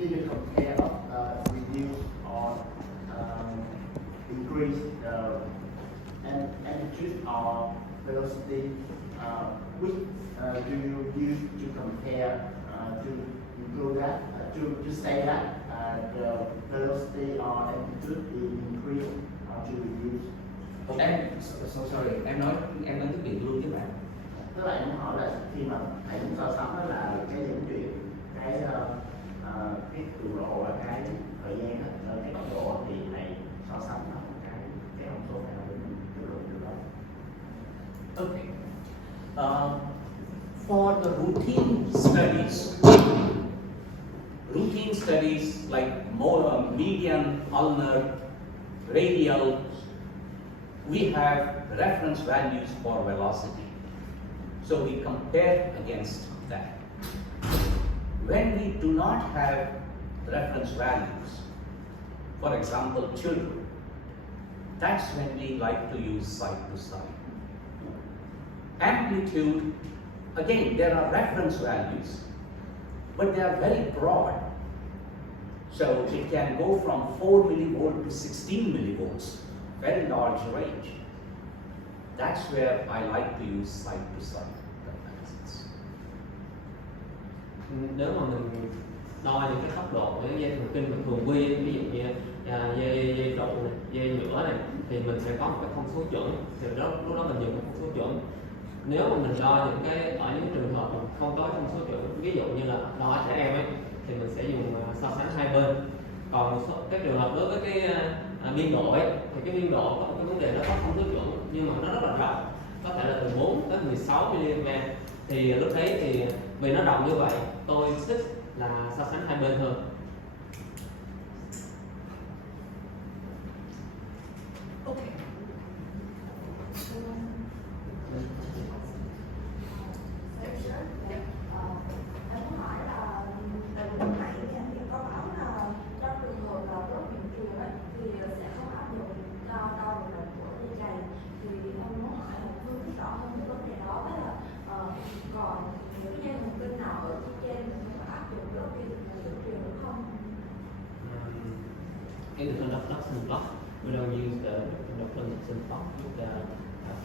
If you compare reduce or increase the amplitude or velocity, which do you use to compare to include that to say that the velocity or amplitude is increased or to reduce? Sorry, em nói tiếng Việt luôn chứ bạn. Tức là em hỏi là khi mà thầy muốn so sánh đó là cái dẫn chuyển cái cường độ và cái thời gian đó, cái tốc độ thì thầy so sánh là cái hỗn số nào để mình kết luận được đó. Okay. For the routine studies like median, ulnar, radial, we have reference values for velocity. So we compare against that. When we do not have reference values, for example, children, that's when we like to use side to side. Amplitude, again, there are reference values, but they are very broad. So it can go from 4 millivolt to 16 millivolts, very large range. That's where I like to use side to side comparisons. Nếu mà mình đo những cái tốc độ với dây thần kinh mình thường quy, ví dụ như dây trụ này, dây nhựa này, thì mình sẽ có một cái thông số chuẩn. Thì lúc đó mình dùng cái thông số chuẩn. Nếu mà mình đo những cái ở những trường hợp mình không có thông số chuẩn, ví dụ như là đo ở trẻ em ấy, thì mình sẽ dùng so sánh hai bên. Còn một số cái trường hợp đối với cái biên độ ấy, thì cái biên độ có một cái vấn đề nó có thông số chuẩn nhưng mà nó rất là rộng, có thể là từ 4 tới 16 mm. Thì lúc đấy thì vì nó rộng như vậy, tôi thích là so sánh hai bên hơn. Okay. Em muốn hỏi là từ nãy thì có báo là trong trường hợp là đốt hiện trường ấy thì sẽ không áp dụng cho đo độ rộng của dây chày. Thì em muốn hỏi là phân tích rõ hơn về vấn đề đó, tức là còn những cái dây thần kinh nào ở phía trên mình có áp dụng đốt hiện trường được không? In the conduction block, we don't use the conduction block with the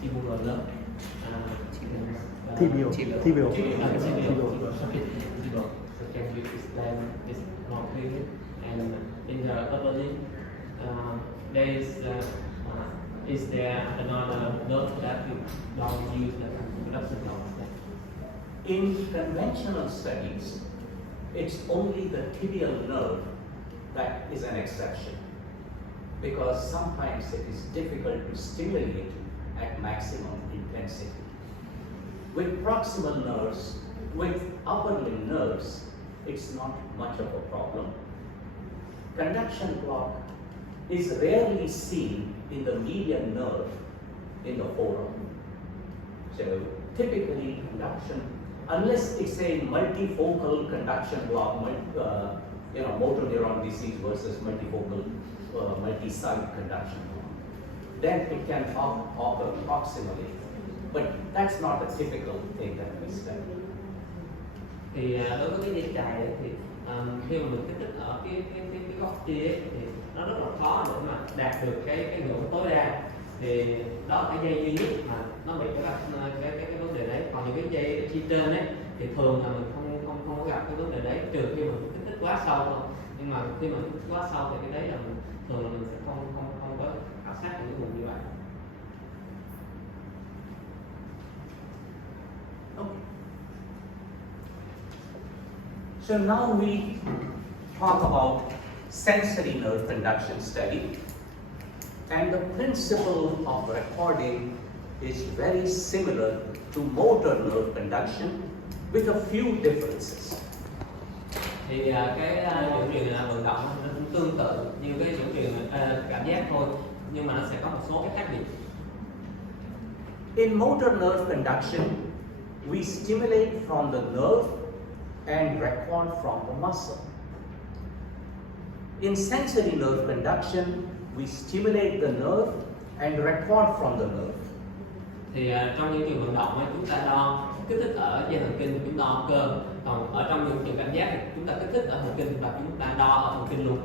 tubular nerve. Tibial. So can you explain this more clearly? And in the upper limb, is there another nerve that you don't use the conduction block? In conventional studies, it's only the tibial nerve that is an exception, because sometimes it is difficult to stimulate at maximum intensity. With proximal nerves, with upper limb nerves, it's not much of a problem. Conduction block is rarely seen in the median nerve in the forearm. So typically conduction, unless it's a multifocal conduction block, motor neuron disease versus multifocal multi-site conduction block, then it can occur proximally, but that's not a typical thing that we study. Thì đối với cái dây chày ấy, thì khi mà mình kích thích ở cái góc chia ấy, thì nó rất là khó để mà đạt được cái ngưỡng tối đa. Thì đó là cái dây duy nhất mà nó bị cái vấn đề đấy. Còn những cái dây ở chia trên ấy thì thường là mình không có gặp cái vấn đề đấy, trừ khi mình kích thích quá sâu thôi. Nhưng mà khi mà kích thích quá sâu thì cái đấy là thường là mình sẽ không có khảo sát những cái vùng như vậy. Okay. So now we talk about sensory nerve conduction study, and the principle of recording is very similar to motor nerve conduction with a few differences. Thì cái dẫn truyền vận động nó cũng tương tự như cái dẫn truyền cảm giác thôi, nhưng mà nó sẽ có một số cái khác biệt. In motor nerve conduction, we stimulate from the nerve and record from the muscle. In sensory nerve conduction, we stimulate the nerve and record from the nerve. Thì trong những trường vận động ấy, chúng ta đo kích thích ở dây thần kinh, chúng ta đo cơ, Còn ở trong những trường cảm giác thì chúng ta kích thích ở thần kinh và chúng ta đo ở thần kinh luôn.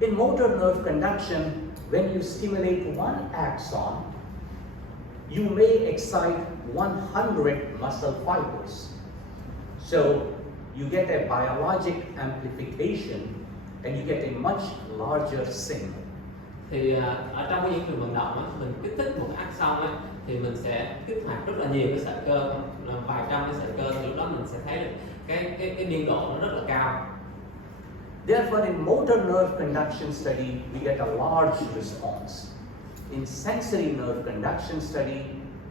In motor nerve conduction, when you stimulate one axon, you may excite 100 muscle fibers. So you get a biologic amplification and you get a much larger signal. Thì ở trong những trường vận động á, mình kích thích một axon á, thì mình sẽ kích hoạt rất là nhiều cái sợi cơ, vài trăm cái sợi cơ, thì lúc đó mình sẽ thấy được cái biên độ nó rất là cao. Therefore, in motor nerve conduction study, we get a large response. In sensory nerve conduction study,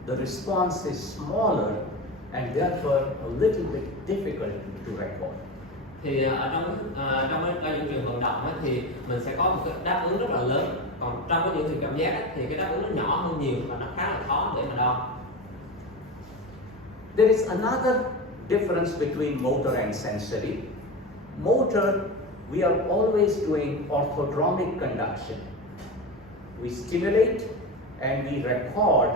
the response is smaller and therefore a little bit difficult to record. Thì ở trong những trường vận động á, thì mình sẽ có một cái đáp ứng rất là lớn. Còn trong những trường cảm giác á, thì cái đáp ứng nó nhỏ hơn nhiều và nó khá là khó để mà đo. There is another difference between motor and sensory. Motor, we are always doing orthodromic conduction. We stimulate and we record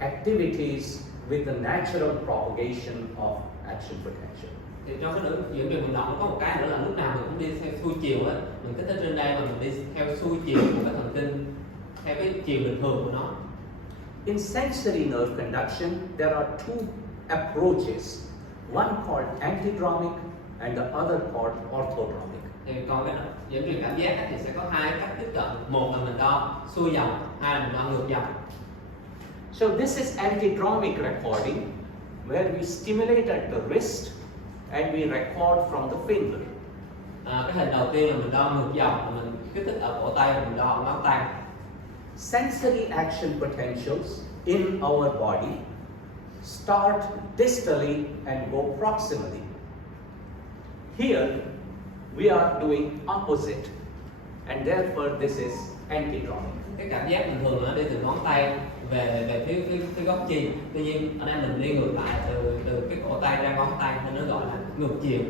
activities with the natural propagation of action potential. Thì trong cái những trường vận động nó có một cái nữa là lúc nào mình cũng đi theo xuôi chiều á, mình kích thích trên đây mà mình đi theo xuôi chiều của cái thần kinh theo cái chiều bình thường của nó. In sensory nerve conduction, there are two approaches, one called antidromic and the other called orthodromic. Thì còn cái những trường cảm giác á, thì sẽ có hai cách tiếp cận, một là mình đo xuôi dòng, hai là mình đo ngược dòng. So this is antidromic recording, where we stimulate at the wrist and we record from the finger. Cái hình đầu tiên là mình đo ngược dòng, là mình kích thích ở cổ tay và mình đo ở ngón tay. Sensory action potentials in our body start distally and go proximally. Here we are doing opposite, and therefore this is antidromic. Cái cảm giác bình thường nó đi từ ngón tay về phía góc chi, tuy nhiên ở đây mình đi ngược lại từ cái cổ tay ra ngón tay nên nó gọi là ngược chiều.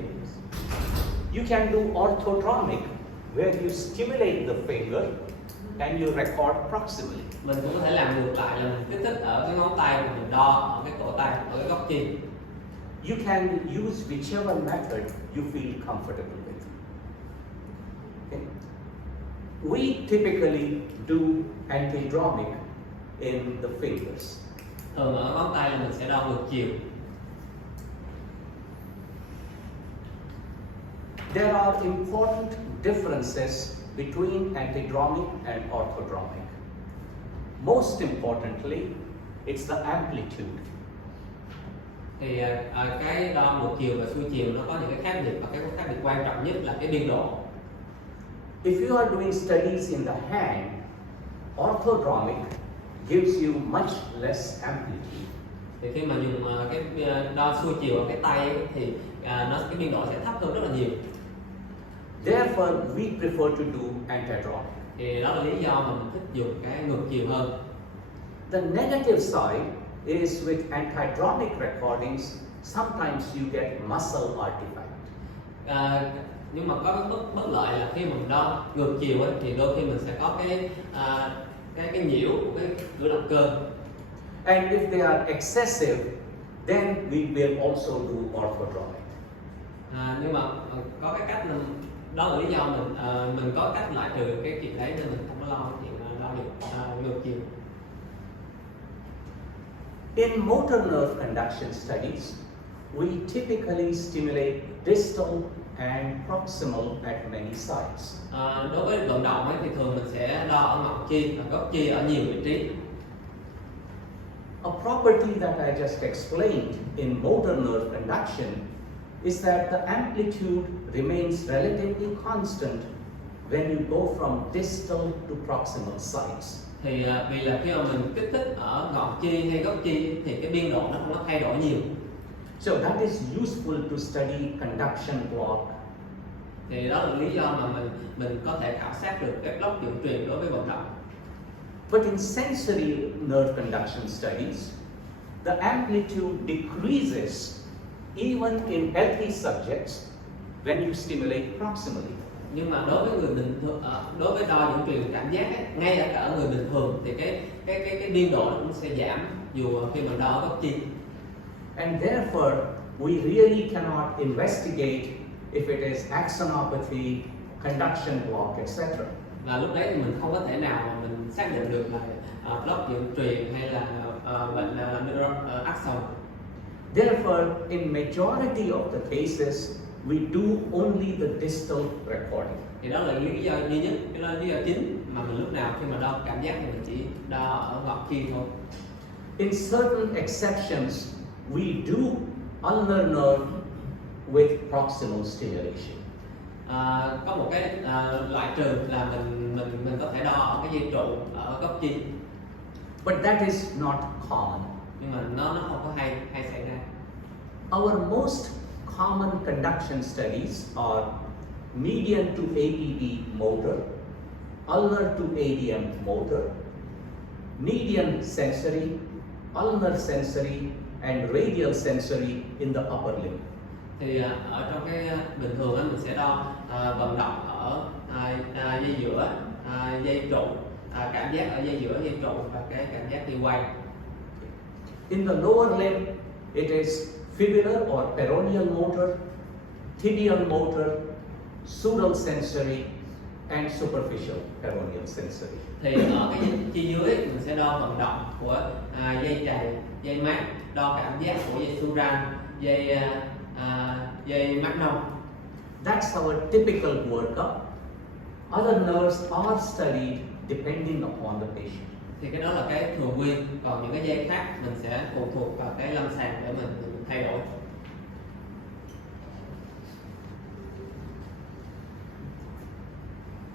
You can do orthodromic, where you stimulate the finger and you record proximally. Mình cũng có thể làm ngược lại là mình kích thích ở cái ngón tay và mình đo ở cái cổ tay, ở cái góc chi. You can use whichever method you feel comfortable with. Okay. We typically do antidromic in the fingers. Thường ở ngón tay là mình sẽ đo ngược chiều. There are important differences between antidromic and orthodromic. Most importantly, it's the amplitude. Thì cái đo ngược chiều và xuôi chiều nó có những cái khác biệt, và cái khác biệt quan trọng nhất là cái biên độ. If you are doing studies in the hand, orthodromic gives you much less amplitude. Thì khi mà dùng cái đo xuôi chiều ở cái tay ấy, thì cái biên độ sẽ thấp hơn rất là nhiều. Therefore, we prefer to do antidromic. Thì đó là lý do mà mình thích dùng cái ngược chiều hơn. The negative side is with antidromic recordings, sometimes you get muscle artifact. Nhưng mà có bất lợi là khi mình đo ngược chiều ấy, thì đôi khi mình sẽ có cái nhiễu của cái cử động cơ. And if they are excessive, then we will also do orthodromic. Nhưng mà có cái cách đó là lý do mình có cách loại trừ cái chuyện đấy nên mình không có lo chuyện đo được ngược chiều. In motor nerve conduction studies, we typically stimulate distal and proximal at many sites. Đối với vận động ấy, thì thường mình sẽ đo ở ngọc chi và gốc chi ở nhiều vị trí. A property that I just explained in motor nerve conduction is that the amplitude remains relatively constant when you go from distal to proximal sites. Thì vì là khi mà mình kích thích ở ngọc chi hay gốc chi thì cái biên độ nó không có thay đổi nhiều. So that is useful to study conduction block. Thì đó là lý do mà mình có thể khảo sát được cái block dẫn truyền đối với vận động. But in sensory nerve conduction studies, the amplitude decreases even in healthy subjects when you stimulate proximally. Nhưng mà đối với người bình thường, đối với đo dẫn truyền cảm giác ấy, ngay cả ở người bình thường thì cái biên độ nó cũng sẽ giảm dù khi mà đo góc chi. And therefore, we really cannot investigate if it is axonopathy, conduction block, etc. Và lúc đấy thì mình không có thể nào mà mình xác định được là block dẫn truyền hay là bệnh neuron axon. Therefore, in majority of the cases, we do only the distal recording. Thì đó là lý do duy nhất, cái đó là lý do chính mà mình lúc nào khi mà đo cảm giác thì mình chỉ đo ở ngọn kia thôi. In certain exceptions, we do ulnar nerve with proximal stimulation. Có một cái loại trừ là mình có thể đo ở cái dây trụ ở góc chi, But that is not common. nhưng mà nó không có hay xảy ra. Our most common conduction studies are median to APB motor, ulnar to ADM motor, median sensory, ulnar sensory, and radial sensory in the upper limb. Thì ở trong cái bình thường á, mình sẽ đo vận động ở dây giữa, dây trụ, cảm giác ở dây giữa dây trụ và cái cảm giác đi quay. In the lower limb, it is fibular or peroneal motor, tibial motor, pseudo sensory, and superficial peroneal sensory. Thì ở cái chi dưới mình sẽ đo vận động của dây chày, dây mát, đo cảm giác của dây suran, dây magnum. That's our typical workup. Other nerves are studied depending upon the patient. Thì cái đó là cái thường quy, còn những cái dây khác mình sẽ phụ thuộc vào cái lâm sàng để mình thay đổi.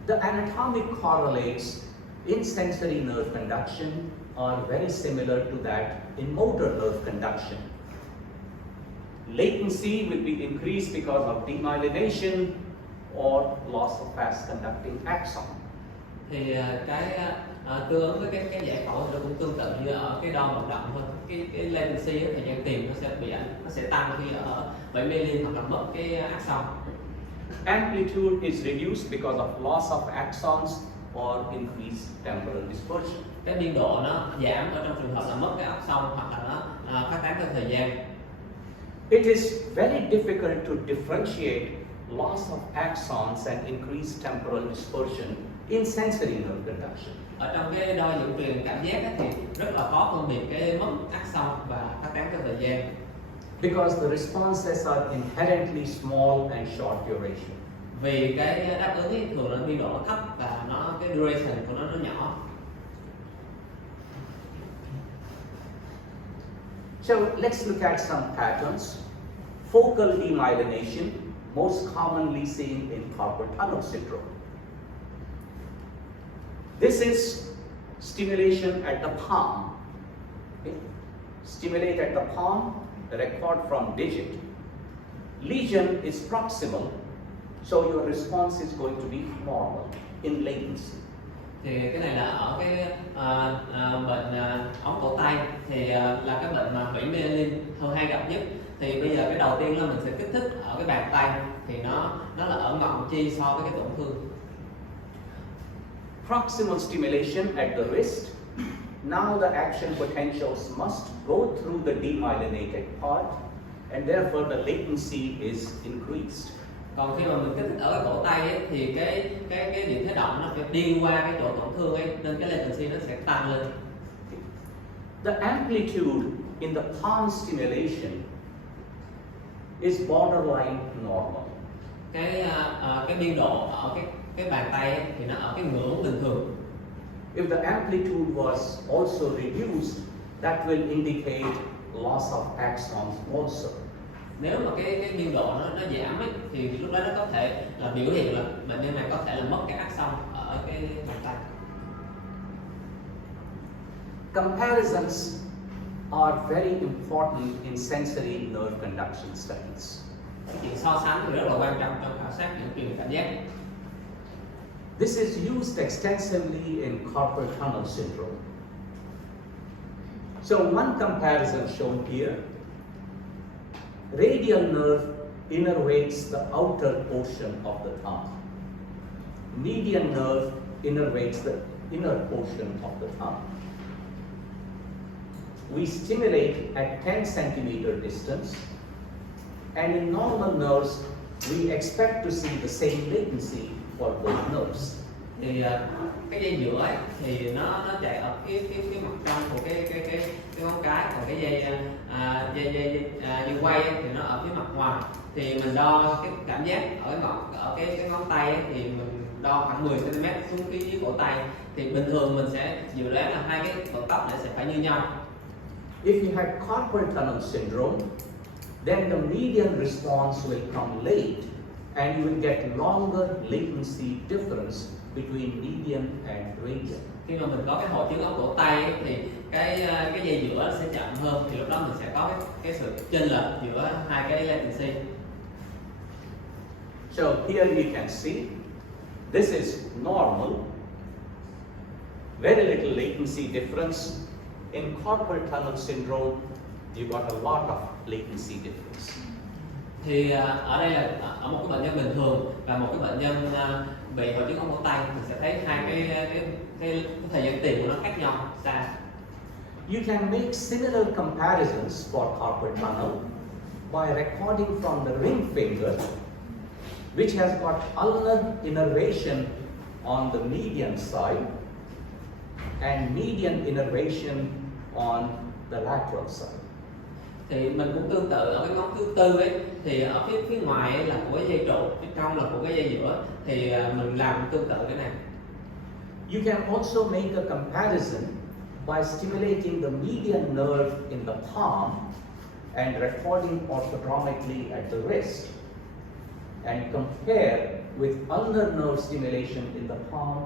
The anatomic correlates in sensory nerve conduction are very similar to that in motor nerve conduction. Latency will be increased because of demyelination or loss of fast conducting axon. Thì cái tương ứng với cái giải phẫu nó cũng tương tự như ở cái đo vận động thôi. Cái latency thời gian tìm nó sẽ tăng khi ở 70 liên hoặc là mất cái axon. Amplitude is reduced because of loss of axons or increased temporal dispersion. Cái biên độ nó giảm ở trong trường hợp là mất cái axon hoặc là nó phát tán theo thời gian. It is very difficult to differentiate loss of axons and increased temporal dispersion in sensory nerve conduction. Ở trong cái đo dẫn truyền cảm giác á, thì rất là khó phân biệt cái mất axon và phát tán theo thời gian. Because the responses are inherently small and short duration. Vì cái đáp ứng ấy thường là biên độ nó thấp và cái duration của nó nhỏ. So let's look at some patterns. Focal demyelination, most commonly seen in carpal tunnel syndrome. This is stimulation at the palm. Okay? Stimulate at the palm, record from digit. Lesion is proximal, so your response is going to be normal in latency. Thì cái này là ở cái bệnh ống cổ tay thì là cái bệnh mà 7 myelin thường hay gặp nhất. Thì bây giờ cái đầu tiên là mình sẽ kích thích ở cái bàn tay thì nó là ở ngọn chi so với cái tổn thương. Proximal stimulation at the wrist. Now the action potentials must go through the demyelinated part, and therefore the latency is increased. Còn khi mà mình kích thích ở cái cổ tay ấy, thì cái điện thế động nó phải đi qua cái chỗ tổn thương ấy, nên cái latency nó sẽ tăng lên. The amplitude in the palm stimulation is borderline normal. Cái biên độ ở cái bàn tay ấy, thì nó ở cái ngưỡng bình thường. If the amplitude was also reduced, that will indicate loss of axons also. Nếu mà cái biên độ nó giảm ấy, thì lúc đó nó có thể là biểu hiện là bệnh nhân này có thể là mất cái axon ở cái bàn tay. Comparisons are very important in sensory nerve conduction studies. Cái chuyện so sánh thì rất là quan trọng trong khảo sát những truyền cảm giác. This is used extensively in carpal tunnel syndrome. So one comparison shown here. Radial nerve innervates the outer portion of the thumb. Median nerve innervates the inner portion of the thumb. We stimulate at 10 centimeter distance And in normal nerves, we expect to see the same latency for both nerves. Thì cái dây nhựa ấy, thì nó chạy ở cái mặt trong của cái ngón cái, còn cái dây quay ấy, thì nó ở phía mặt ngoài. Thì mình đo cái cảm giác ở cái ngón tay ấy, thì mình đo khoảng 10 cm xuống phía dưới cổ tay. Thì bình thường mình sẽ dự đoán là hai cái vận tốc này sẽ phải như nhau. If you have carpal tunnel syndrome, then the median response will come late and you will get longer latency difference between median and radian. Khi mà mình có cái hội chứng ống cổ tay ấy, thì cái dây giữa sẽ chậm hơn, thì lúc đó mình sẽ có cái sự chênh lệch giữa hai cái latency. So here you can see, this is normal, very little latency difference. In carpal tunnel syndrome, you got a lot of latency difference. Thì ở đây là ở một cái bệnh nhân bình thường và một cái bệnh nhân bị hội chứng ống cổ tay, mình sẽ thấy hai cái thời gian tìm của nó khác nhau xa. You can make similar comparisons for carpal tunnel by recording from the ring finger, which has got ulnar innervation on the median side and median innervation on the lateral side. Thì mình cũng tương tự ở cái ngón thứ tư ấy, thì ở phía ngoài ấy là của cái dây trụ, phía trong là của cái dây giữa, thì mình làm tương tự cái này. You can also make a comparison by stimulating the median nerve in the palm and recording orthodromically at the wrist, and compare with ulnar nerve stimulation in the palm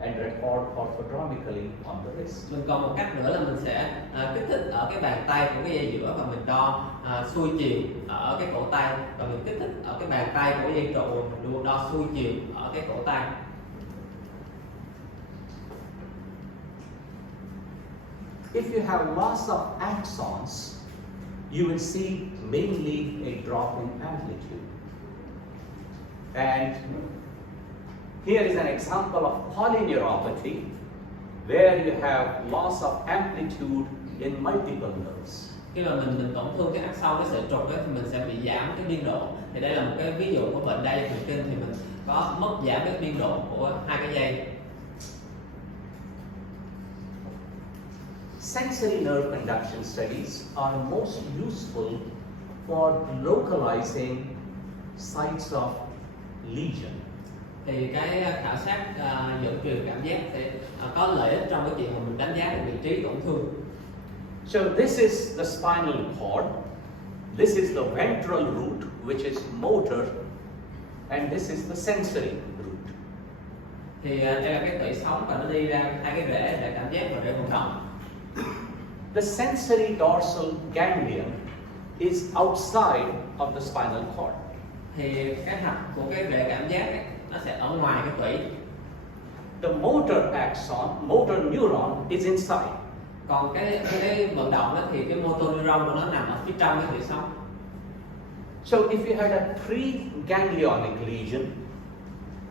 and record orthodromically on the wrist. Mình còn một cách nữa là mình sẽ kích thích ở cái bàn tay của cái dây giữa và mình đo xuôi chiều ở cái cổ tay, và mình kích thích ở cái bàn tay của dây trụ, mình đo xuôi chiều ở cái cổ tay. If you have loss of axons, you will see mainly a drop in amplitude. And here is an example of polyneuropathy, where you have loss of amplitude in multiple nerves. Khi mà mình tổn thương cái axon, cái sợi trục ấy, thì mình sẽ bị giảm cái biên độ. Thì đây là một cái ví dụ của bệnh đa dây thần kinh, thì mình có mất giảm cái biên độ của hai cái dây. Sensory nerve conduction studies are most useful for localizing sites of lesion. Thì cái khảo sát dẫn truyền cảm giác sẽ có lợi ích trong cái chuyện mà mình đánh giá được vị trí tổn thương. So this is the spinal cord, this is the ventral root which is motor, and this is the sensory root. Thì đây là cái tủy sống và nó đi ra hai cái rễ cảm giác và rễ vận động. The sensory dorsal ganglion is outside of the spinal cord. Thì cái hạch của cái rễ cảm giác ấy, nó sẽ ở ngoài cái tủy. The motor axon, motor neuron is inside. Còn cái vận động ấy, thì cái motor neuron của nó nằm ở phía trong cái tủy sống. So if you had a preganglionic lesion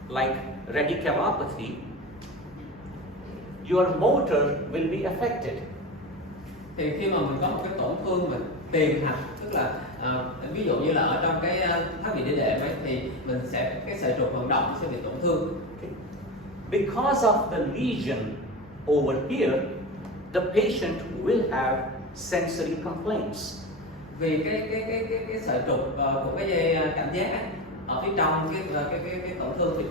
like radiculopathy, your motor will be affected. Thì khi mà mình có một cái tổn thương mà tiền hạch, tức là ví dụ như là ở trong cái thoát vị đĩa đệm ấy, thì mình sẽ cái sợi trục vận động sẽ bị tổn thương. Because of the lesion over here, the patient will have sensory complaints. Vì cái sợi trục của cái dây cảm giác ấy, ở phía trong cái tổn thương, thì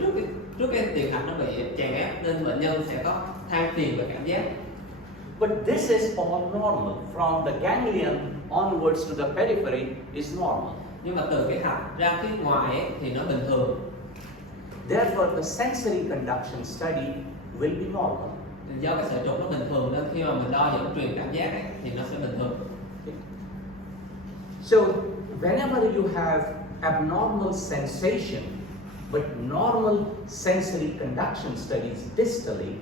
trước cái tiền hạch nó bị chèn ép, nên bệnh nhân sẽ có than phiền về cảm giác. But this is all normal. From the ganglion onwards to the periphery is normal. Nhưng mà từ cái hạch ra phía ngoài ấy, thì nó bình thường. Therefore, the sensory conduction study will be normal. Do cái sợi trục nó bình thường, nên khi mà mình đo dẫn truyền cảm giác ấy, thì nó sẽ bình thường. So, whenever you have abnormal sensation, but normal sensory conduction studies distally,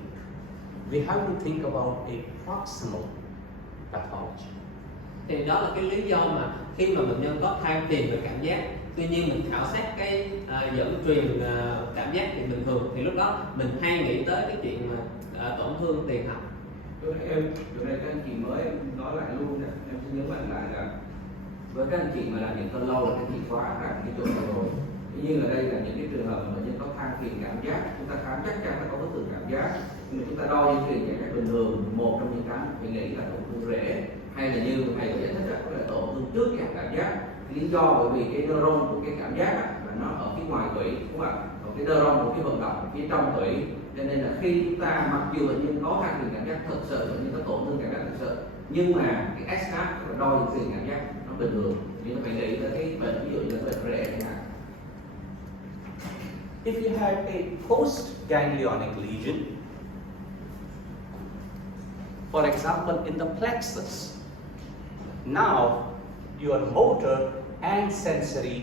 we have to think about a proximal pathology. Thì đó là cái lý do mà khi mà bệnh nhân có than phiền về cảm giác, tuy nhiên mình khảo sát cái dẫn truyền cảm giác thì bình thường, thì lúc đó mình hay nghĩ tới cái chuyện mà tổn thương tiền hạch. Em, chỗ này các anh chị mới em nói lại luôn nè, em xin nhấn mạnh lại là với các anh chị mà làm những cơn lâu là các chị khóa là cái chỗ này rồi. Tuy nhiên ở đây là những cái trường hợp mà bệnh nhân có than phiền cảm giác, chúng ta khám chắc chắn là có bất thường cảm giác, nhưng mà chúng ta đo dây chuyền cảm giác bình thường, một trong những cái mình nghĩ là tổn thương rễ, hay là như thầy có giải thích là có là tổn thương trước cái cảm giác. Lý do bởi vì cái neuron của cái cảm giác là nó ở phía ngoài tủy, đúng không ạ? Còn cái neuron của cái vận động phía trong tủy, cho nên là khi chúng ta mặc dù bệnh nhân có than phiền cảm giác thật sự, bệnh nhân có tổn thương cảm giác thật sự, nhưng mà cái S-NAP và đo dây chuyền cảm giác nó bình thường, nhưng mà phải nghĩ tới cái bệnh ví dụ như là bệnh rễ chẳng hạn. If you have a post-ganglionic lesion, for example, in the plexus, now your motor and sensory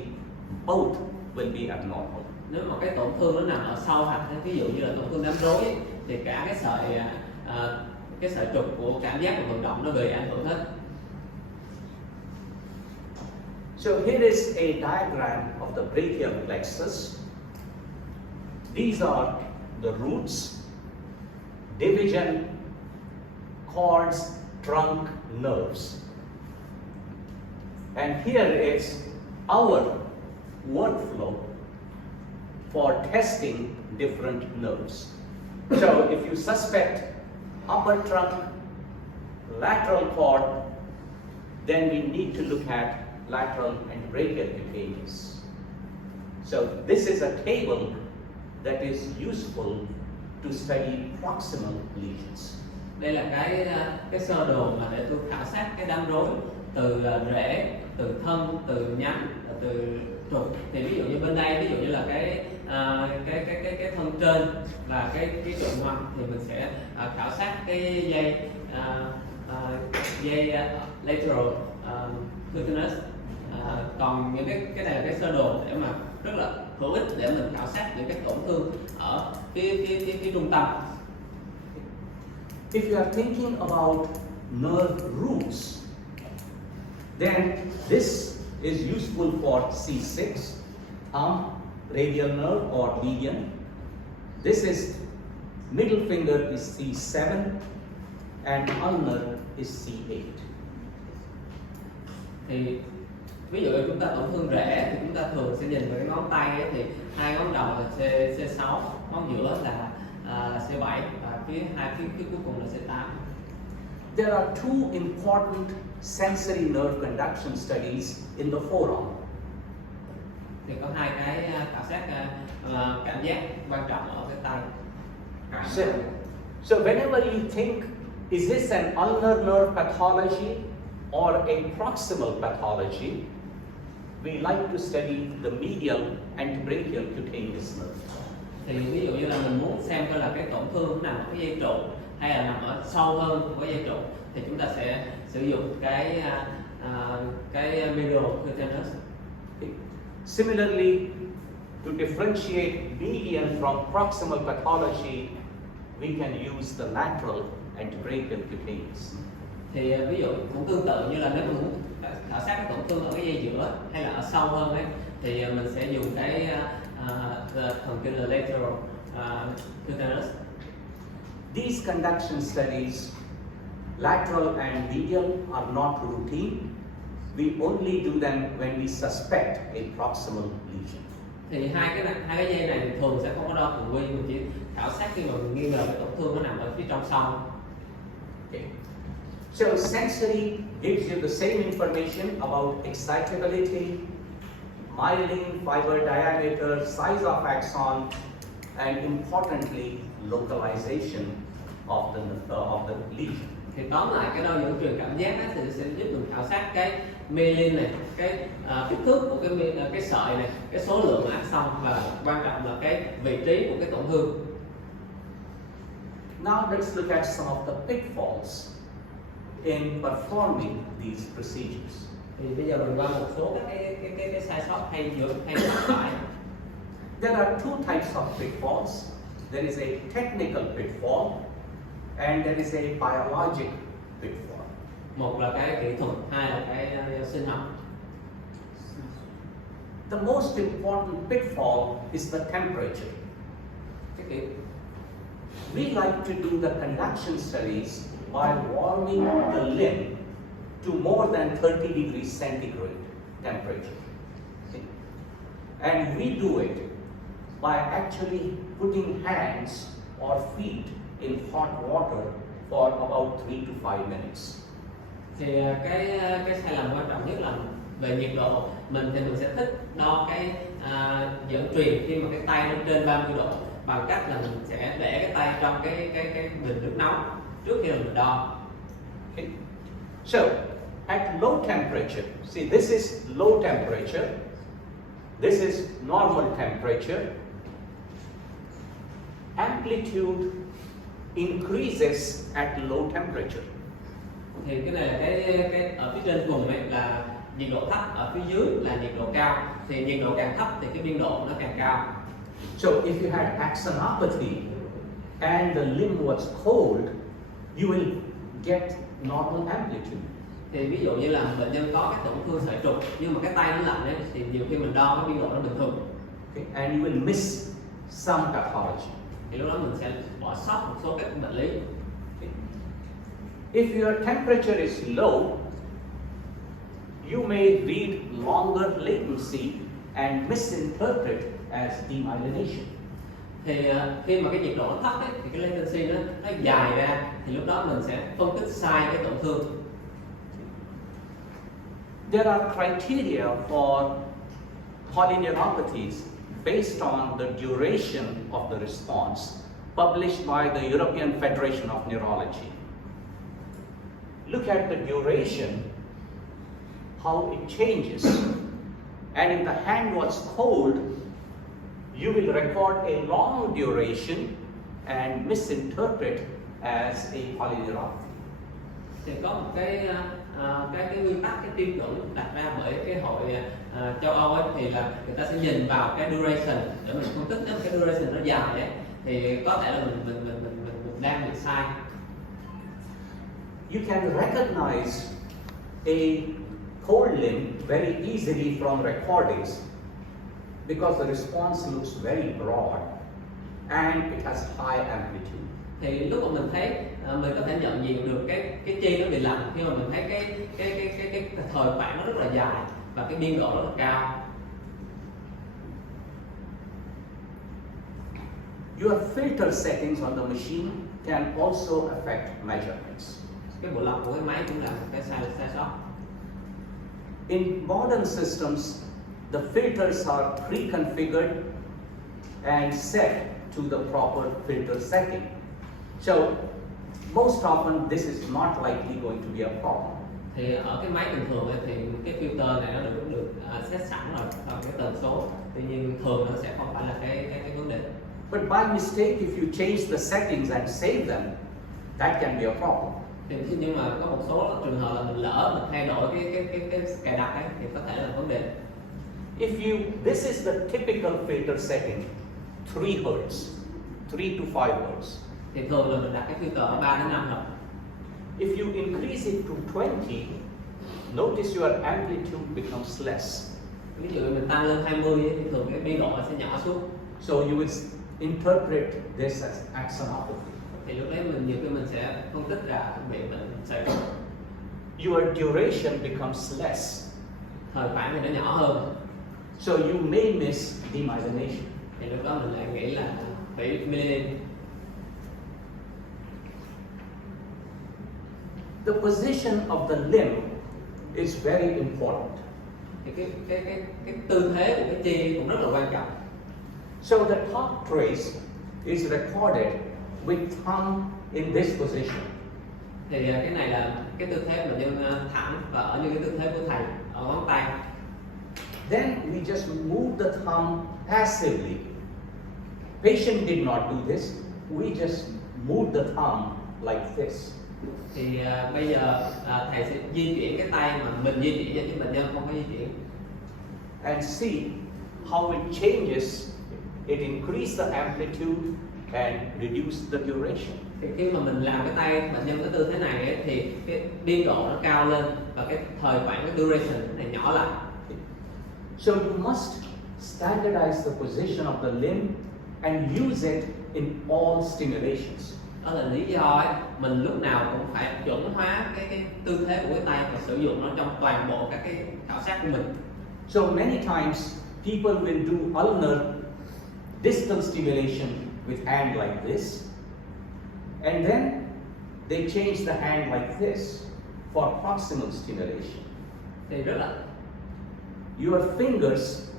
both will be abnormal. Nếu mà cái tổn thương nó nằm ở sau hạch, ví dụ như là tổn thương đám rối ấy, thì cả cái sợi trục của cảm giác và vận động nó bị ảnh hưởng hết. So here is a diagram of the brachial plexus. These are the roots, division, cords, trunk, nerves. And here is our workflow for testing different nerves. So if you suspect upper trunk, lateral cord, then we need to look at lateral and brachial cutaneous. So this is a table that is useful to study proximal lesions. Đây là cái sơ đồ mà để tôi khảo sát cái đám rối từ rễ, từ thân, từ nhánh, từ trục. Thì ví dụ như bên đây, ví dụ như là cái thân trên là cái trục ngoặt, thì mình sẽ khảo sát cái dây lateral cutaneous. Còn những cái này là cái sơ đồ để mà rất là hữu ích để mình khảo sát những cái tổn thương ở cái trung tâm. If you are thinking about nerve roots, then this is useful for C6, radial nerve or median. This is middle finger is C7 and ulnar is C8. Thì ví dụ chúng ta tổn thương rễ thì chúng ta thường sẽ nhìn vào cái ngón tay ấy, thì hai ngón đầu là C6, ngón giữa là C7 và phía cuối cùng là C8. There are two important sensory nerve conduction studies in the forearm. Thì có hai cái khảo sát cảm giác quan trọng ở cái tay. So whenever you think, is this an ulnar nerve pathology or a proximal pathology, we like to study the medial and brachial cutaneous nerve. Thì ví dụ như là mình muốn xem coi là cái tổn thương nằm ở cái dây trụ hay là nằm ở sâu hơn của cái dây trụ, thì chúng ta sẽ sử dụng cái medial cutaneous. Similarly, to differentiate median from proximal pathology, we can use the lateral and brachial cutaneous. Thì ví dụ cũng tương tự như là nếu mình muốn khảo sát cái tổn thương ở cái dây giữa hay là ở sâu hơn ấy, thì mình sẽ dùng cái thần kinh là lateral cutaneous. These conduction studies, lateral and medial, are not routine. We only do them when we suspect a proximal lesion. Thì hai cái dây này thì thường sẽ không có đo thường quy, mình chỉ khảo sát khi mà mình nghi ngờ cái tổn thương nó nằm ở phía trong sâu. Okay. So sensory gives you the same information about excitability, myelin, fiber diameter, size of axon, and importantly, localization of the lesion. Thì tóm lại cái đo dẫn truyền cảm giác á, thì sẽ giúp mình khảo sát cái myelin này, cái kích thước của cái sợi này, cái số lượng axon, và quan trọng là cái vị trí của cái tổn thương. Now let's look at some of the pitfalls in performing these procedures. Thì bây giờ mình qua một số cái sai sót hay mắc phải. There are two types of pitfalls. There is a technical pitfall and there is a biologic pitfall. Một là cái kỹ thuật, hai là cái sinh học. The most important pitfall is the temperature. We like to do the conduction studies while warming the limb to more than 30 degrees centigrade temperature. Okay? And we do it by actually putting hands or feet in hot water for about 3 to 5 minutes. Thì cái sai lầm quan trọng nhất là về nhiệt độ. Mình sẽ thích đo cái dẫn truyền khi mà cái tay nó trên 30 độ bằng cách là mình sẽ để cái tay trong cái bình nước nóng trước khi mình đo. Okay. So at low temperature, see this is low temperature, this is normal temperature. Amplitude increases at low temperature. Thì cái này là cái ở phía trên cùng này là nhiệt độ thấp, ở phía dưới là nhiệt độ cao. Thì nhiệt độ càng thấp thì cái biên độ nó càng cao. So if you had axonopathy and the limb was cold, you will get normal amplitude. Thì ví dụ như là bệnh nhân có cái tổn thương sợi trục nhưng mà cái tay nó lạnh ấy, thì nhiều khi mình đo cái biên độ nó bình thường. Okay? And you will miss some pathology. Thì lúc đó mình sẽ bỏ sót một số các bệnh lý. Okay? If your temperature is low, you may read longer latency and misinterpret as demyelination. Thì khi mà cái nhiệt độ nó thấp ấy, thì cái latency nó dài ra, thì lúc đó mình sẽ phân tích sai cái tổn thương. There are criteria for polyneuropathies based on the duration of the response published by the European Federation of Neurology. Look at the duration, how it changes. And if the hand was cold, you will record a long duration and misinterpret as a polyneuropathy. Thì có một cái nguyên tắc, cái tiêu chuẩn đặt ra bởi cái hội châu Âu ấy, thì là người ta sẽ nhìn vào cái duration để mình phân tích. Nếu cái duration nó dài ấy, thì có thể là mình đang bị sai. You can recognize a cold limb very easily from recordings because the response looks very broad and it has high amplitude. Thì lúc mà mình thấy mình có thể nhận diện được cái chi nó bị lạnh khi mà mình thấy cái thời khoảng nó rất là dài và cái biên độ rất là cao. Your filter settings on the machine can also affect measurements. Cái bộ lọc của cái máy cũng là một cái sai sót. In modern systems, the filters are pre-configured and set to the proper filter setting. So most often this is not likely going to be a problem. Thì ở cái máy bình thường ấy, thì cái filter này nó được set sẵn rồi vào cái tần số. Tuy nhiên thường nó sẽ không phải là cái vấn đề. But by mistake, if you change the settings and save them, that can be a problem. Thì nhưng mà có một số trường hợp là mình lỡ mình thay đổi cái cài đặt ấy, thì có thể là vấn đề. This is the typical filter setting, 3 Hz, 3 to 5 Hz. Thì thường là mình đặt cái filter ở 3 đến 5 Hz. If you increase it to 20, notice your amplitude becomes less. Ví dụ mình tăng lên 20 ấy, thì thường cái biên độ nó sẽ nhỏ xuống. So you will interpret this as axonopathy. Thì lúc đấy nhiều khi mình sẽ phân tích ra bị bệnh sợi trục. Your duration becomes less. Thời khoảng thì nó nhỏ hơn. So you may miss demyelination. Thì lúc đó mình lại nghĩ là bị mê. The position of the limb is very important. Thì cái tư thế của cái chi cũng rất là quan trọng. So the top trace is recorded with thumb in this position. Thì cái này là cái tư thế bệnh nhân thẳng và ở như cái tư thế của thầy ở ngón tay. Then we just move the thumb passively. Patient did not do this. We just move the thumb like this. Thì bây giờ thầy sẽ di chuyển cái tay mà mình di chuyển cho bệnh nhân không có di chuyển. And see how it changes. It increases the amplitude and reduce the duration. Thì khi mà mình làm cái tay bệnh nhân cái tư thế này ấy, thì cái biên độ nó cao lên và cái thời khoảng cái duration này nhỏ lại. So you must standardize the position of the limb and use it in all stimulations. Đó là lý do ấy, mình lúc nào cũng phải chuẩn hóa cái tư thế của cái tay và sử dụng nó trong toàn bộ các cái khảo sát của mình. So many times people will do ulnar distal stimulation with hand like this, and then they change the hand like this for proximal stimulation. Thì rất là Your fingers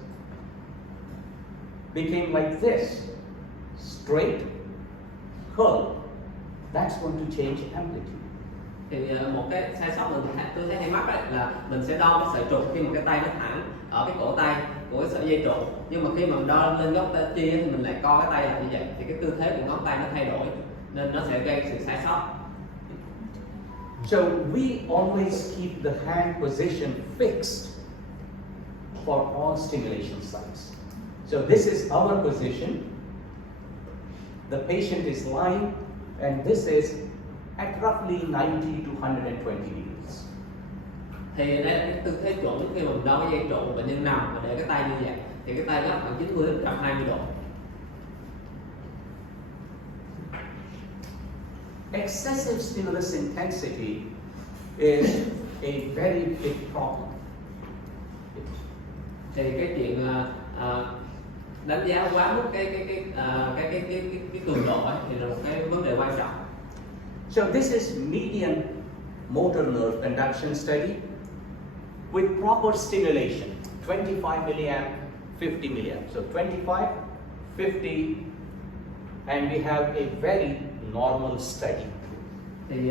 became like this, straight, curl. That's going to change amplitude. thì một cái sai sót mình tôi thấy hay mắc ấy, là mình sẽ đo cái sợi trục khi mà cái tay nó thẳng ở cái cổ tay của cái sợi dây trục, nhưng mà khi mà mình đo lên góc tay chia thì mình lại co cái tay lại như vậy, thì cái tư thế của ngón tay nó thay đổi nên nó sẽ gây sự sai sót. So we always keep the hand position fixed for all stimulation sites. So this is our position. The patient is lying, and this is at roughly 90 to 120 degrees. Thì đây là cái tư thế chuẩn khi mà mình đo cái dây trụ, bệnh nhân nằm và để cái tay như vậy thì cái tay gấp khoảng 90 đến 120 độ. Excessive stimulus intensity is a very big problem. Thì cái chuyện đánh giá quá mức cái cường độ ấy, thì là một cái vấn đề quan trọng. So this is median motor nerve conduction study with proper stimulation, 25 milliamp, 50 milliamp. So 25, 50, and we have a very normal study. Thì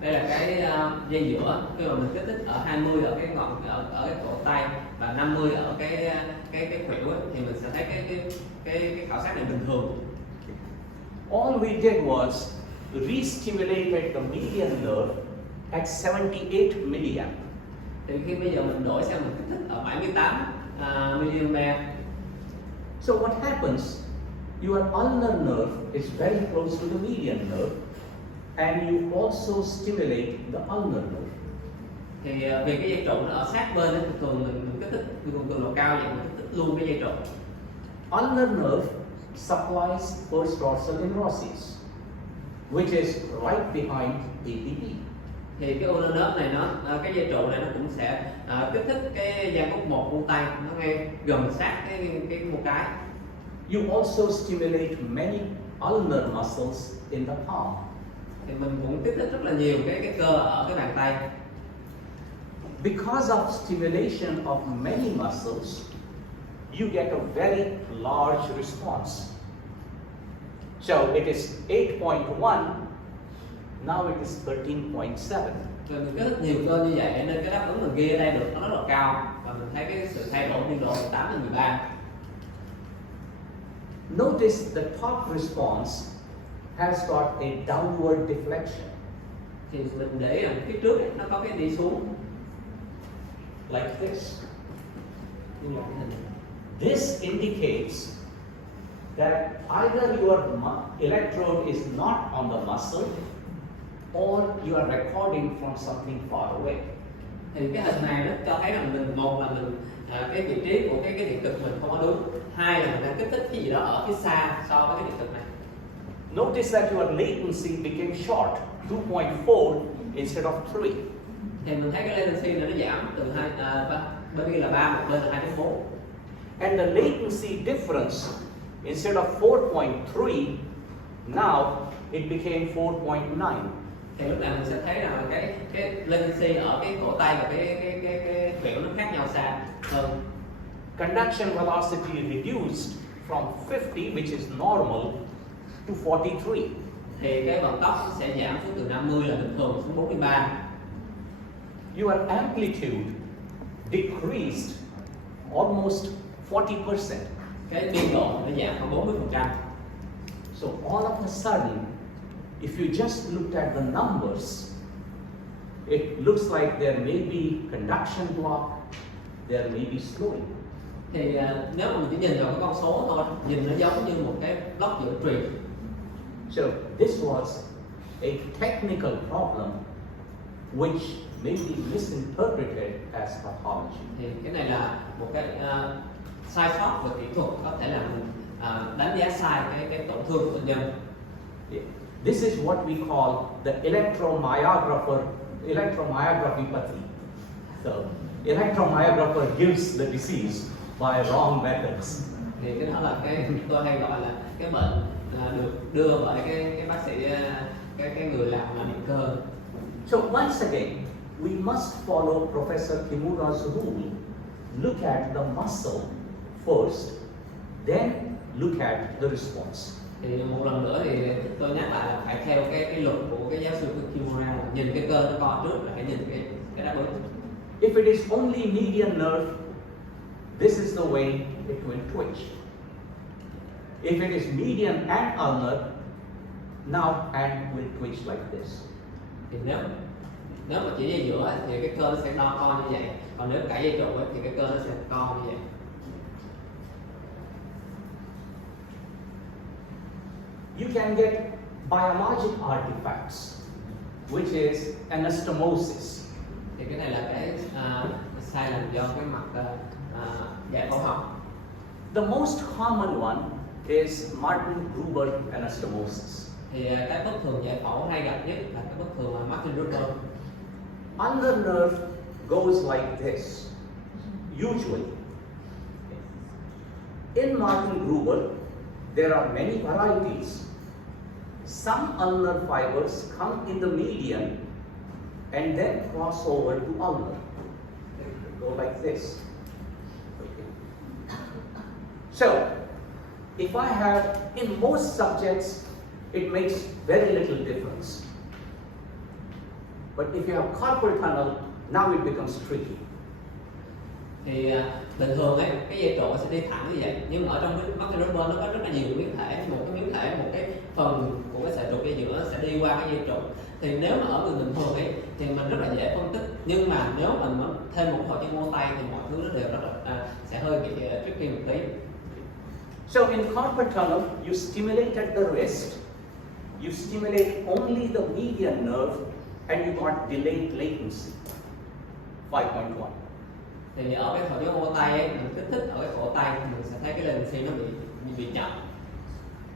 đây là cái dây giữa khi mà mình kích thích ở 20 ở cái ngọn ở cái cổ tay và 50 ở cái khuỷu ấy, thì mình sẽ thấy cái khảo sát này bình thường. All we did was re-stimulated the median nerve at 78 milliamp. Thì khi bây giờ mình đổi sang mình kích thích ở 78 mm. So what happens? Your ulnar nerve is very close to the median nerve, and you also stimulate the ulnar nerve. Thì vì cái dây trụ nó ở sát bên ấy, thì thường mình kích thích cường độ cao vậy mình kích thích luôn cái dây trụ. Ulnar nerve supplies first dorsal neurosis, which is right behind APP. Thì cái ulnar nerve này cái dây trụ này nó cũng sẽ kích thích cái dây cốt một của tay, nó ngay gần sát cái một cái. You also stimulate many ulnar muscles in the palm. Thì mình cũng kích thích rất là nhiều cái cơ ở cái bàn tay. Because of stimulation of many muscles, you get a very large response. So it is 8.1, now it is 13.7. Rồi mình kích thích nhiều cơ như vậy nên cái đáp ứng mình ghi ở đây được nó rất là cao, và mình thấy cái sự thay đổi biên độ từ 8 đến 13. Notice the top response has got a downward deflection. Thì mình để ý rằng phía trước ấy, nó có cái đi xuống Like this. như là cái hình. This indicates that either your electrode is not on the muscle or you are recording from something far away. Thì cái hình này nó cho thấy rằng mình một là mình cái vị trí của cái điện cực mình không có đúng, hai là mình đang kích thích cái gì đó ở phía xa so với cái điện cực này. Notice that your latency became short, 2.4 instead of 3. Thì mình thấy cái latency này nó giảm từ bên kia là 3, một bên là 2.4. And the latency difference, instead of 4.3, now it became 4.9. Thì lúc này mình sẽ thấy rằng cái latency ở cái cổ tay và cái khuỷu nó khác nhau xa hơn. Conduction velocity reduced from 50, which is normal, to 43. Thì cái vận tốc sẽ giảm xuống từ 50 là bình thường xuống 43. Your amplitude decreased almost 40%. Cái biên độ nó giảm khoảng 40%. So all of a sudden, if you just looked at the numbers, it looks like there may be conduction block, there may be slowing. Thì nếu mà mình chỉ nhìn vào cái con số thôi, nhìn nó giống như một cái block giữa truyền. So this was a technical problem which may be misinterpreted as pathology. Thì cái này là một cái sai sót về kỹ thuật, có thể là mình đánh giá sai cái tổn thương của bệnh nhân. This is what we call the electromyography pathy. So, electromyographer gives the disease by wrong methods. Thì cái đó là cái tôi hay gọi là cái bệnh được đưa bởi cái bác sĩ cái người làm điện cơ. So once again, we must follow Professor Kimura's rule. Look at the muscle first, then look at the response. Thì một lần nữa thì tôi nhắc lại là phải theo cái luật của cái giáo sư Kimura, là nhìn cái cơ nó co trước, là phải nhìn cái đáp ứng. If it is only median nerve, this is the way it will twitch. If it is median and ulnar, now hand will twitch like this. Thì nếu mà chỉ dây giữa thì cái cơ nó sẽ co như vậy, còn nếu cả dây trụ thì cái cơ nó sẽ co như vậy. You can get biologic artifacts, which is anastomosis. Thì cái này là cái sai lầm do cái mặt giải phẫu học. The most common one is Martin Gruber anastomosis. Thì cái bất thường giải phẫu hay gặp nhất là cái bất thường Martin Gruber. Ulnar nerve goes like this, usually. In Martin Gruber, there are many varieties. Some ulnar fibers come in the median and then cross over to ulnar. They go like this. So, if I have, in most subjects, it makes very little difference. But if you have carpal tunnel, now it becomes tricky. Thì bình thường ấy, cái dây trụ sẽ đi thẳng như vậy, nhưng ở trong cái Martin Gruber nó có rất là nhiều miếng thể, một cái phần của cái sợi trụ dây giữa sẽ đi qua cái dây trụ. Thì nếu mà ở người bình thường ấy thì mình rất là dễ phân tích, nhưng mà nếu mình thêm một hội chân mô tay thì mọi thứ nó đều rất là sẽ hơi bị tricky một tí. So in carpal tunnel, you stimulate at the wrist, you stimulate only the median nerve, and you got delayed latency, 5.1. Thì ở cái hội chân mô tay ấy, mình kích thích ở cái cổ tay thì mình sẽ thấy cái latency nó bị chậm.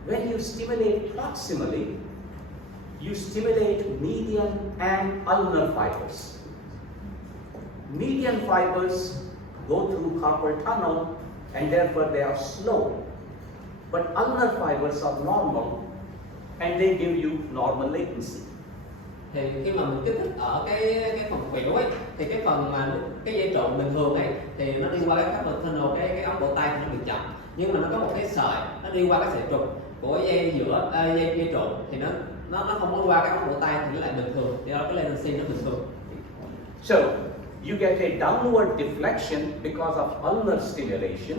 When you stimulate proximally, you stimulate median and ulnar fibers. Median fibers go through carpal tunnel and therefore they are slow. But ulnar fibers are normal and they give you normal latency. Thì khi mà mình kích thích ở cái phần khuỷu ấy, thì cái phần mà cái dây trụ bình thường ấy thì nó đi qua cái carpal tunnel, cái ốc cổ tay thì nó bị chậm. Nhưng mà nó có một cái sợi nó đi qua cái sợi trục của dây giữa dây trụ thì nó không có qua cái ốc cổ tay thì nó lại bình thường, thì đó cái latency nó bình thường. So you get a downward deflection because of ulnar stimulation,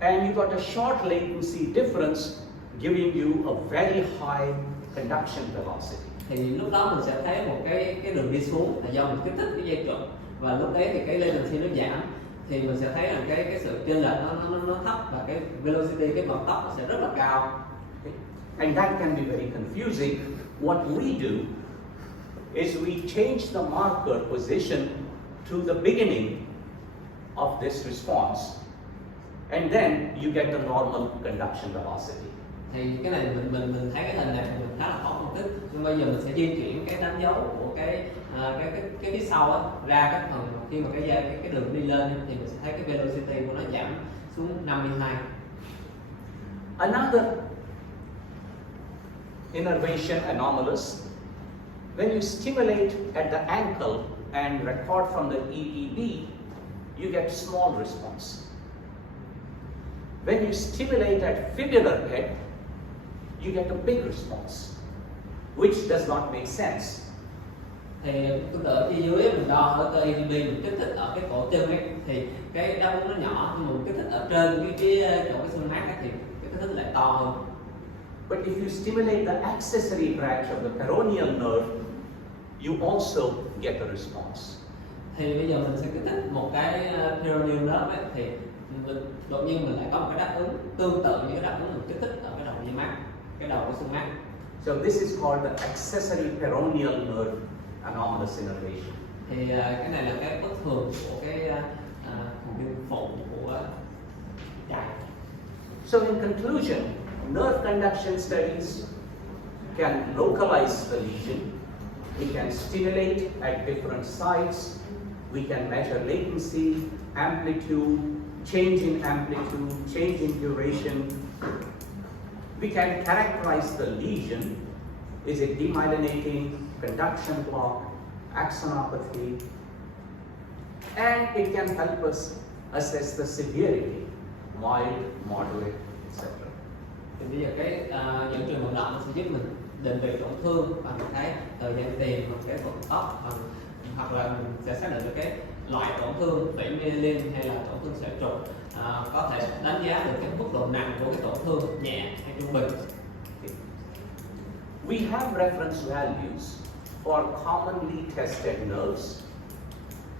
and you got a short latency difference giving you a very high conduction velocity. Thì lúc đó mình sẽ thấy một cái đường đi xuống là do mình kích thích cái dây trụ, và lúc đấy thì cái latency nó giảm, thì mình sẽ thấy là cái sự chênh lệch nó thấp và cái velocity, cái vận tốc nó sẽ rất là cao. And that can be very confusing. What we do is we change the marker position to the beginning of this response, and then you get the normal conduction velocity. Thì cái này mình thấy cái hình này mình khá là khó phân tích, nhưng bây giờ mình sẽ di chuyển cái đánh dấu của cái phía sau á ra cái phần khi mà cái đường đi lên thì mình sẽ thấy cái velocity của nó giảm xuống 52. Another innervation anomalous, when you stimulate at the ankle and record from the EEB, you get small response. When you stimulate at fibular head, you get a big response, which does not make sense. Thì tương tự phía dưới mình đo ở EEB, mình kích thích ở cái cổ chân ấy thì cái đáp ứng nó nhỏ, nhưng mà mình kích thích ở trên cái chỗ cái xương mát ấy, thì cái kích thích lại to hơn. But if you stimulate the accessory branch of the peroneal nerve, you also get a response. Thì bây giờ mình sẽ kích thích một cái peroneal nerve ấy, thì đột nhiên mình lại có một cái đáp ứng tương tự như cái đáp ứng mình kích thích ở cái đầu dây mát, cái đầu của xương mát. So this is called the accessory peroneal nerve anomalous innervation. Thì cái này là cái bất thường của cái thần kinh phụ của chạy. So in conclusion, nerve conduction studies can localize the lesion. We can stimulate at different sites. We can measure latency, amplitude, change in amplitude, change in duration. We can characterize the lesion. Is it demyelinating, conduction block, axonopathy? And it can help us assess the severity, mild, moderate, etc. Thì bây giờ cái dẫn truyền vận động nó sẽ giúp mình định vị tổn thương bằng cái thời gian tiền, bằng cái vận tốc, hoặc là mình sẽ xác định được cái loại tổn thương tủy myelin hay là tổn thương sẹo trục, có thể đánh giá được cái mức độ nặng của cái tổn thương nhẹ hay trung bình. We have reference values for commonly tested nerves.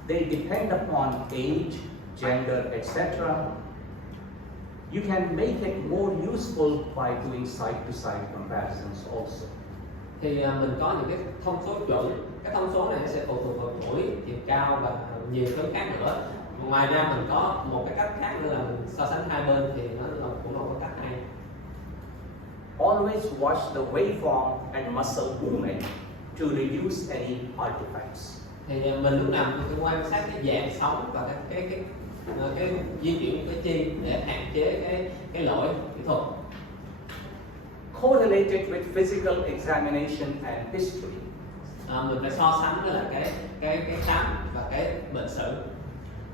They depend upon age, gender, etc. You can make it more useful by doing side-to-side comparisons also. Thì mình có những cái thông số chuẩn, cái thông số này sẽ phụ thuộc vào tuổi, chiều cao và nhiều thứ khác nữa. Ngoài ra mình có một cái cách khác nữa là mình so sánh hai bên, thì nó cũng là một cách hay. Always watch the waveform and muscle movement to reduce any artifacts. Thì mình lúc nào mình phải quan sát cái dạng sóng và cái di chuyển của cái chi để hạn chế cái lỗi kỹ thuật. Correlate it with physical examination and history. Mình phải so sánh với lại cái khám và cái bệnh sử.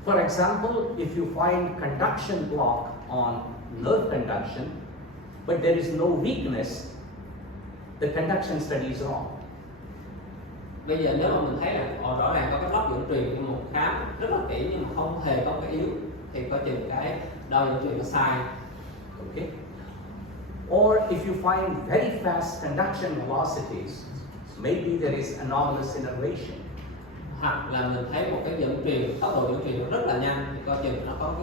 For example, if you find conduction block on nerve conduction, but there is no weakness, the conduction study is wrong. Bây giờ nếu mà mình thấy là rõ ràng có cái block dẫn truyền trong một khám rất là kỹ nhưng mà không hề có cái yếu, thì coi chừng cái đo dẫn truyền nó sai. Okay. Or if you find very fast conduction velocities, maybe there is anomalous innervation. Hoặc là mình thấy một cái dẫn truyền, tốc độ dẫn truyền rất là nhanh, thì coi chừng nó có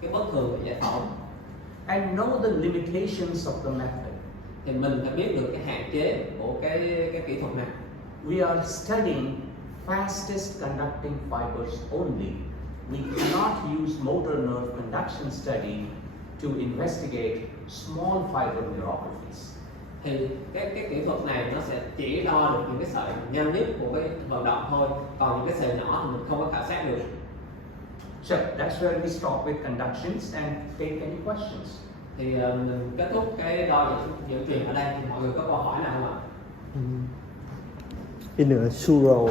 cái bất thường về giải phẫu. And know the limitations of the method. Thì mình phải biết được cái hạn chế của cái kỹ thuật này. We are studying fastest conducting fibers only. We cannot use motor nerve conduction study to investigate small fiber neuropathies. Thì cái kỹ thuật này nó sẽ chỉ đo được những cái sợi nhanh nhất của cái vận động thôi, còn những cái sợi nhỏ thì mình không có khảo sát được. So that's where we stop with conductions and take any questions. Thì mình kết thúc cái đo dẫn truyền ở đây, thì mọi người có câu hỏi nào không ạ? In a sural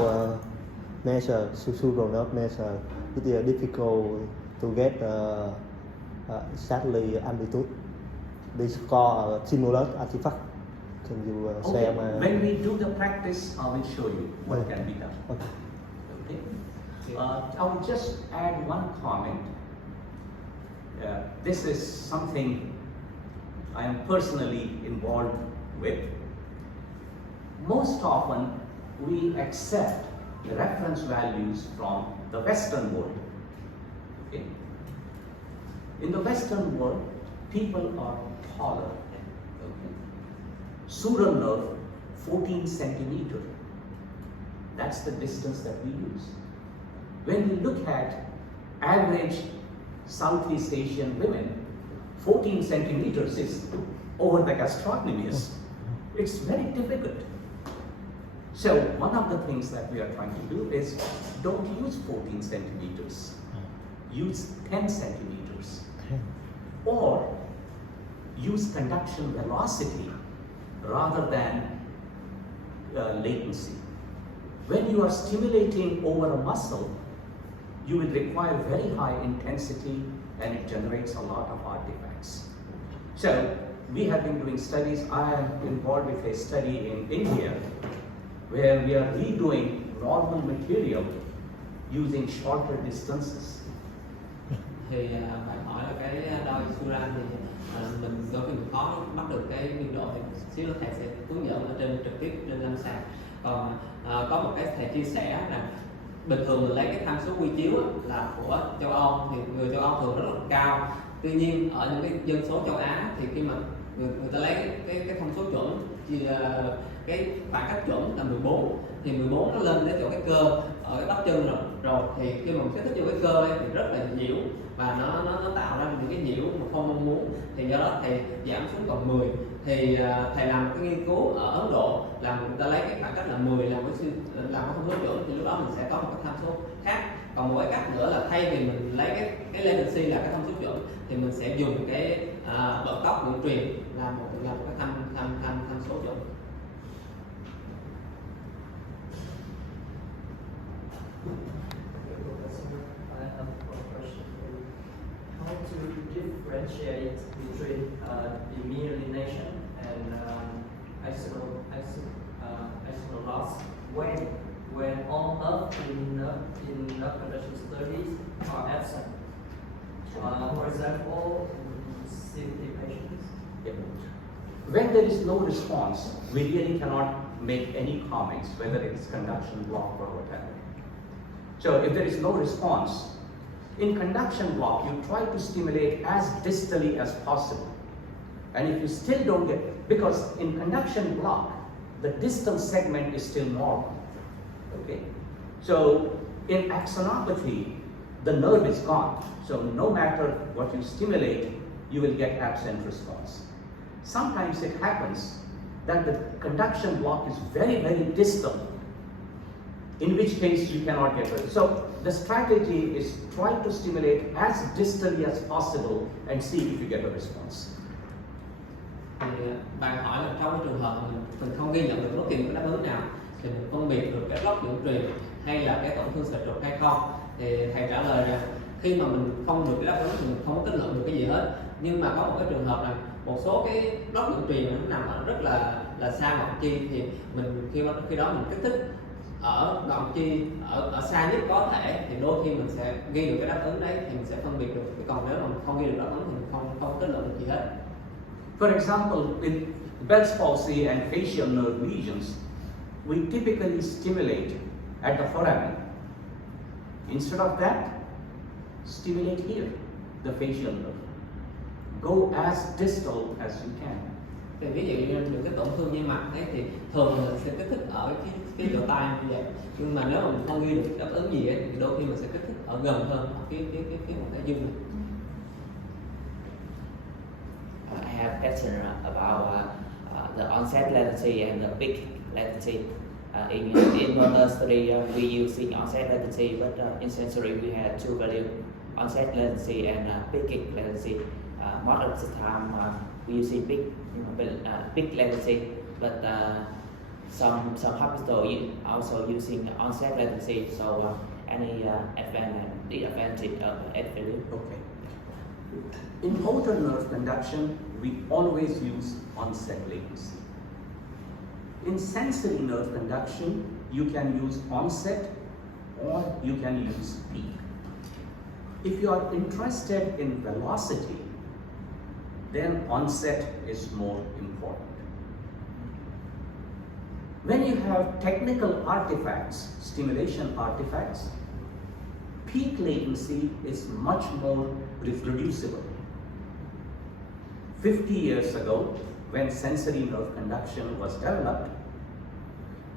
measure, sural nerve measure, it is difficult to get exactly amplitude. They score a stimulus artifact. Can you Okay. share my? When we do the practice, I will show you what Okay. can be done. Okay. Okay. I will just add one comment. This is something I am personally involved with. Most often, we accept the reference values from the Western world. Okay. In the Western world, people are taller. Okay. Sural nerve, 14 centimeter. That's the distance that we use. When we look at average Southeast Asian women, 14 centimeters is over the gastrocnemius. It's very difficult. So one of the things that we are trying to do is don't use 14 centimeters. Use 10 centimeters. Or use conduction velocity rather than latency. When you are stimulating over a muscle, you will require very high intensity and it generates a lot of artifacts. So we have been doing studies. I am involved with a study in India where we are redoing normal material using shorter distances. Thì bạn hỏi là cái đo Suran thì mình đôi khi mình khó bắt được cái biên độ, thì xíu nữa thầy sẽ hướng dẫn ở trên trực tiếp trên lâm sàng. Còn có một cái thầy chia sẻ là bình thường mình lấy cái tham số quy chiếu là của châu Âu, thì người châu Âu thường rất là cao, Tuy nhiên ở những cái dân số châu Á thì khi mà người ta lấy cái thông số chuẩn cái khoảng cách chuẩn là 14 thì 14 nó lên đến chỗ cái cơ ở cái bắp chân rồi thì khi mà mình kích thích vô cái cơ ấy, thì rất là nhiễu và nó tạo ra những cái nhiễu mà không mong muốn, thì do đó thầy giảm xuống còn 10. Thì thầy làm một cái nghiên cứu ở Ấn Độ là người ta lấy cái khoảng cách là 10 làm cái thông số chuẩn, thì lúc đó mình sẽ có một cái tham số khác. Còn một cái cách nữa là thay vì mình lấy cái latency là cái thông số chuẩn thì mình sẽ dùng cái vận tốc dẫn truyền là một cái tham số chuẩn. I have one question for you. How to differentiate between demyelination and isoloss when all nerve in nerve conduction studies are absent? For example, CVT patients. Yeah. When there is no response, we really cannot make any comments whether it's conduction block or whatever. So if there is no response, in conduction block, you try to stimulate as distally as possible. And if you still don't get, because in conduction block, the distal segment is still normal, okay? So in axonopathy, the nerve is gone. So no matter what you stimulate, you will get absent response. Sometimes it happens that the conduction block is very, very distal, in which case you cannot get it. So the strategy is try to stimulate as distally as possible and see if you get a response. Thì bạn hỏi là trong cái trường hợp mình không ghi nhận được bất kỳ một cái đáp ứng nào thì mình phân biệt được cái block dẫn truyền hay là cái tổn thương sợi trục hay không, thì thầy trả lời rằng khi mà mình không được cái đáp ứng thì mình không có kết luận được cái gì hết. Nhưng mà có một cái trường hợp là một số cái block dẫn truyền nó nằm ở rất là xa ngọn chi, thì mình khi đó mình kích thích ở ngọn chi ở xa nhất có thể, thì đôi khi mình sẽ ghi được cái đáp ứng đấy thì mình sẽ phân biệt được. Còn nếu mà mình không ghi được đáp ứng thì mình không kết luận được gì hết. For example, with Bell's palsy and facial nerve lesions, we typically stimulate at the foramen. Instead of that, stimulate here, the facial nerve. Go as distal as you can. Thì ví dụ như những cái tổn thương như mặt ấy thì thường mình sẽ kích thích ở cái lỗ tai như vậy. Nhưng mà nếu mà mình không ghi được đáp ứng gì ấy, thì đôi khi mình sẽ kích thích ở gần hơn ở cái một cái dương này. I have a question about the onset latency and the peak latency. In one study, we using onset latency, but in sensory we had two values, onset latency and peak latency. Most of the time we using peak latency, but some hospital also using onset latency. So any disadvantage of it? Okay. In motor nerve conduction, we always use onset latency. In sensory nerve conduction, you can use onset or you can use peak. If you are interested in velocity, then onset is more important. When you have technical artifacts, stimulation artifacts, peak latency is much more reproducible. 50 years ago, when sensory nerve conduction was developed,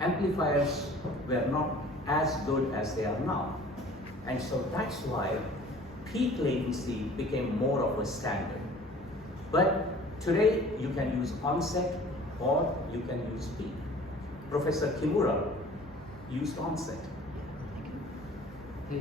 amplifiers were not as good as they are now. And so that's why peak latency became more of a standard. But today, you can use onset or you can use peak. Professor Kimura used onset. Thì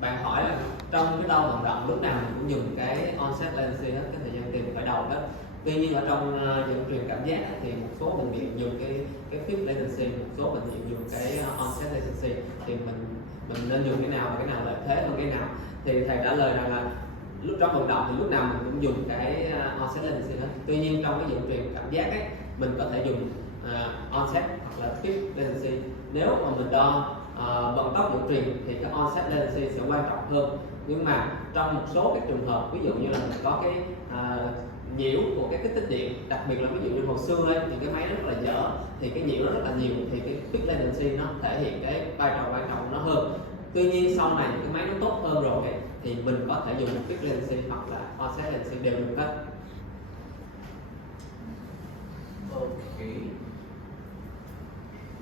bạn hỏi là trong cái đo vận động lúc nào mình cũng dùng cái onset latency hết, cái thời gian tìm khởi đầu đó. Tuy nhiên ở trong dẫn truyền cảm giác thì một số bệnh viện dùng cái peak latency, một số bệnh viện dùng cái onset latency, thì mình nên dùng cái nào và cái nào lợi thế hơn cái nào. Thì thầy trả lời rằng là lúc trong vận động thì lúc nào mình cũng dùng cái onset latency hết. Tuy nhiên trong cái dẫn truyền cảm giác ấy, mình có thể dùng onset hoặc là peak latency. Nếu mà mình đo vận tốc dẫn truyền thì cái onset latency sẽ quan trọng hơn. Nhưng mà trong một số cái trường hợp, ví dụ như là mình có cái nhiễu của cái kích thích điện, đặc biệt là ví dụ như hồi xưa ấy, thì cái máy rất là dở thì cái nhiễu nó rất là nhiều, thì cái peak latency nó thể hiện cái vai trò quan trọng của nó hơn. Tuy nhiên sau này những cái máy nó tốt hơn rồi thì mình có thể dùng một bit latency hoặc là offset latency đều được hết. Okay.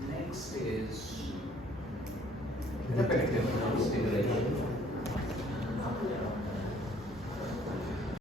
Next is repetitive stimulation.